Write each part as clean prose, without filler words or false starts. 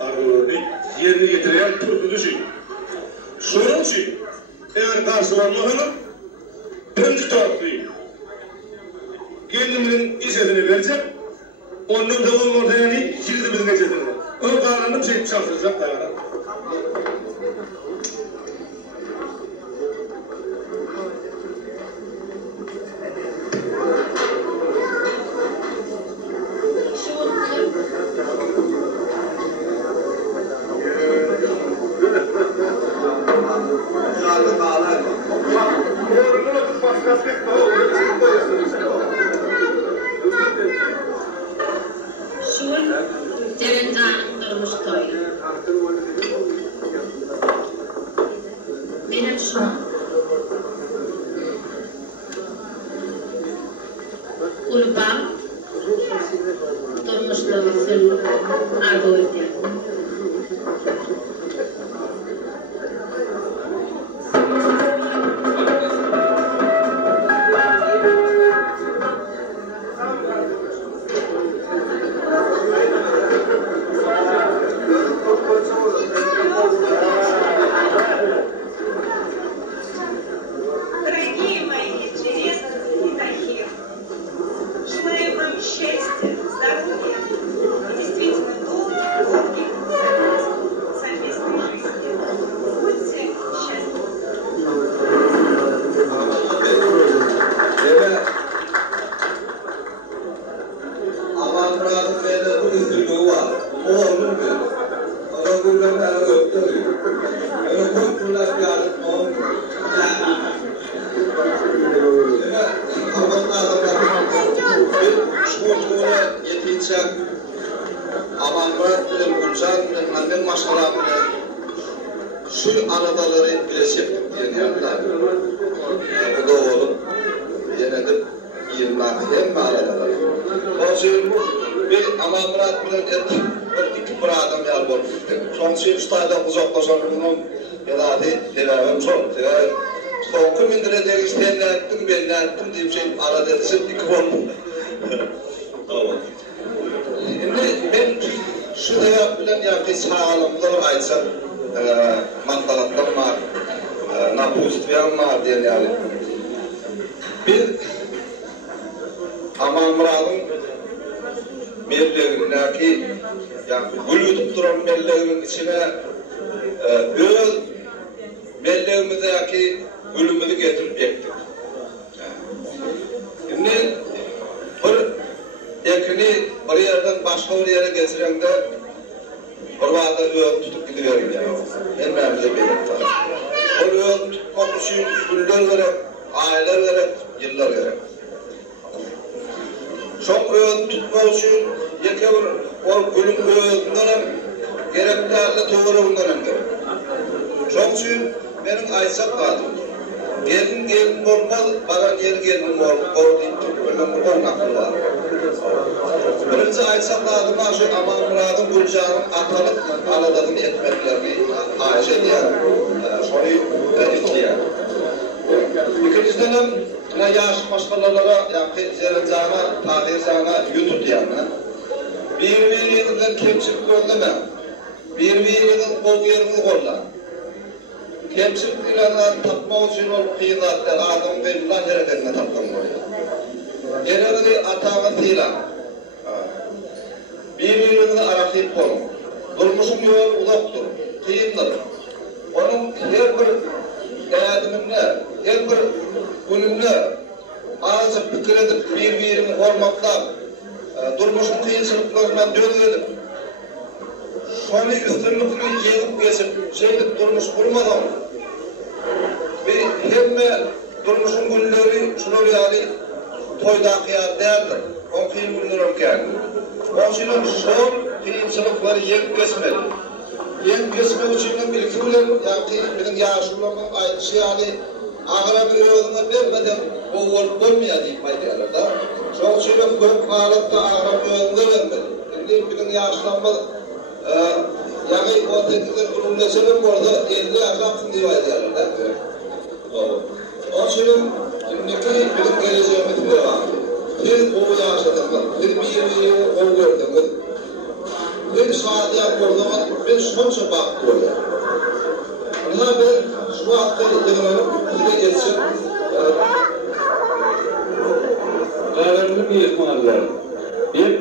arzularını yerine getiren kurtuluşu. Şunun için eğer karşılanmalarını birinci taraftayım. Kendimizin izetini verecek, onun da olmadı yani cildimizin izetini. Onu bağlanıp çekip çalışacak dayanan. Benim şu Ulupağ durmuşluğumuzun ağabeydi. Şu anadaları bileşip yeniyatlar. Bu da oğlum yenedip yılmak hem anadaları. O için bir amamrat bilen iki bir adam yer bol gittim. Son şey ustaydan uzaklaşan bunun yaladı televim son. Soğukun indireceği isteyen ne ettim ben ne ettim deyip şey arada edilsin iki bol. Tamam. Şimdi ben şu da yap bilen yakı sağlamlığı aytsam mandalatlar var, napustviyan var diye yani. Bir Amanmurad'ın mellerindeki yani gülütüp duran mellerinin içine öz mellerimizdeki gülümünü getirip ektik. Şimdi bir ekini bir yerden başka bir yere getirende orada öğün tutup gidiverin yani. Elmerimizde belirtti. O öğün tutmak için güller verip, aileler verip, yıllar verip. Çok öğün tutmak için yeke o gülün öğünden gerekli halde doğruğundan gerek. Çok için benim Aysak adım. Gelin olmaz, bana gelin olmaz deyip benim on akıl var. Birinci Aysak adıma şu Amanmurad'ın Gülcan'ın atalık aladadın etmeklerini Ayşe diye soruyu etkileyen. İkinciden yaş başkalarına, yani Zerencana, Tahircan'a YouTube diyen. Birbirinden kemçilik önleme, birbirinin kol yerini kolla. Kemçilik ilanları tapmak için olup kıyınatlar, adamın verilen hareketine tapmak oluyor. Genelde atağın ilan. Birbirine araklayıp konum. Durmuşun yolu uzaktur, kıyındır. Onun her bir adımınla, her bir gününle azıcık fikir edip birbirini hormatlar, durmuşun kıyınçılıklarından dönü edip, sonu üstünlükünü yedip geçip, şeydip durmuş kurmadan, bir hemme durmuşun günleri şunu yani toyda kıyar değerdir. O kıyın günler olken. Onun sol kıyımçılıkları yiyip kesmeli. Yiyip kesmek için birlikte yani bizim yaşlılarımın aynısı yani ağır bir öğrenme vermeden o olup olmaya deyip baydılar da. Çok şeyler çok halıkta ağır bir öğrenme vermeli. Şimdi bizim yaşlılarımız yani o teknikler kurumlaşalım bu arada 50 yaşaksın diye baydılar da. Onun için şimdiki bizim geleceğimiz devam ediyor. Bir o yaşadığımız, bir o gördüğümüz bir saat yapmadım ama ben sonca baktı orada. Ona ben şu hafta bir geçsin. Değerli mehmanlar, ben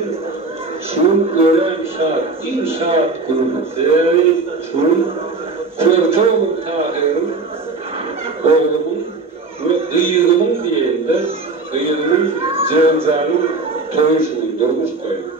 şunun öğlen inşaat grubu, şunun Körtoğlu Tahir'in oğlumun ve Kıyırım'ın diyende Kıyırım'ın Cevzan'ın toyuşunu durmuş koyuyor.